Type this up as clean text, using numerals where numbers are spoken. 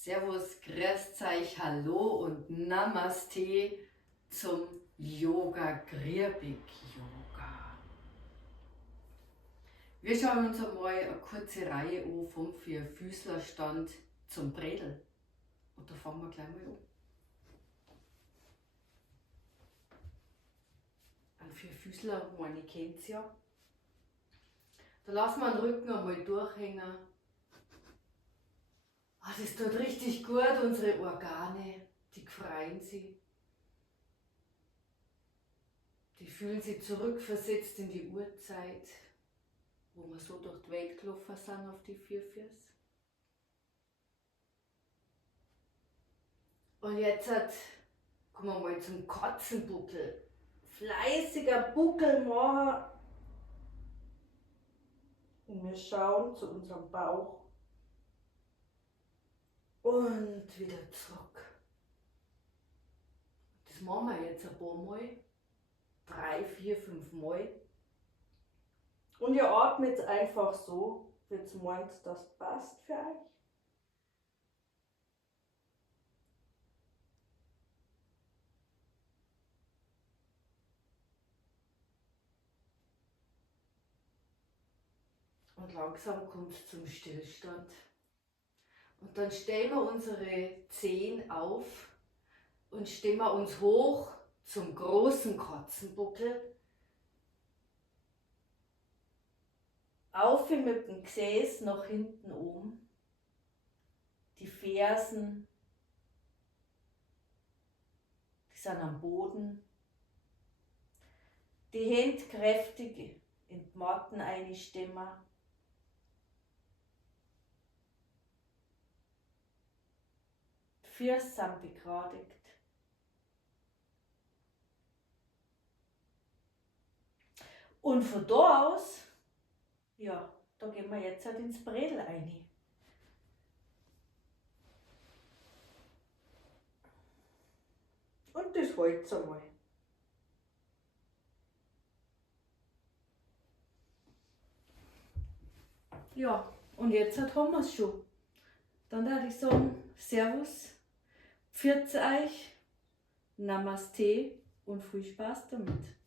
Servus, grüßt euch, hallo und Namaste zum Yoga Krirbig Yoga. Wir schauen uns einmal eine kurze Reihe an vom Vierfüßlerstand zum Bredel. Und da fangen wir gleich mal an. Ein Vierfüßler, meine kennt ihr ja. Da lassen wir den Rücken einmal durchhängen. Das tut richtig gut, unsere Organe, die freuen sich. Die fühlen sich zurückversetzt in die Urzeit, wo wir so durch die Welt gelaufen sind auf die Vierfüße. Und jetzt kommen wir mal zum Katzenbuckel. Fleißiger Buckel machen. Und wir schauen zu unserem Bauch. Und wieder zurück. Das machen wir jetzt ein paar Mal. 3, 4, 5 Mal. Und ihr atmet einfach so, wie ihr meint, das passt für euch. Und langsam kommt es zum Stillstand. Und dann stellen wir unsere Zehen auf und stellen wir uns hoch zum großen Katzenbuckel. Auf mit dem Gesäß nach hinten oben. Die Fersen, die sind am Boden. Die Hände kräftig in die Matten einstemmen. Die Füße sind begradigt. Und von da aus, ja, da gehen wir jetzt halt ins Bredel rein. Und das halt's einmal. Ja, und jetzt haben wir es schon. Dann würde ich sagen, Servus, pfiat euch, Namaste und viel Spaß damit.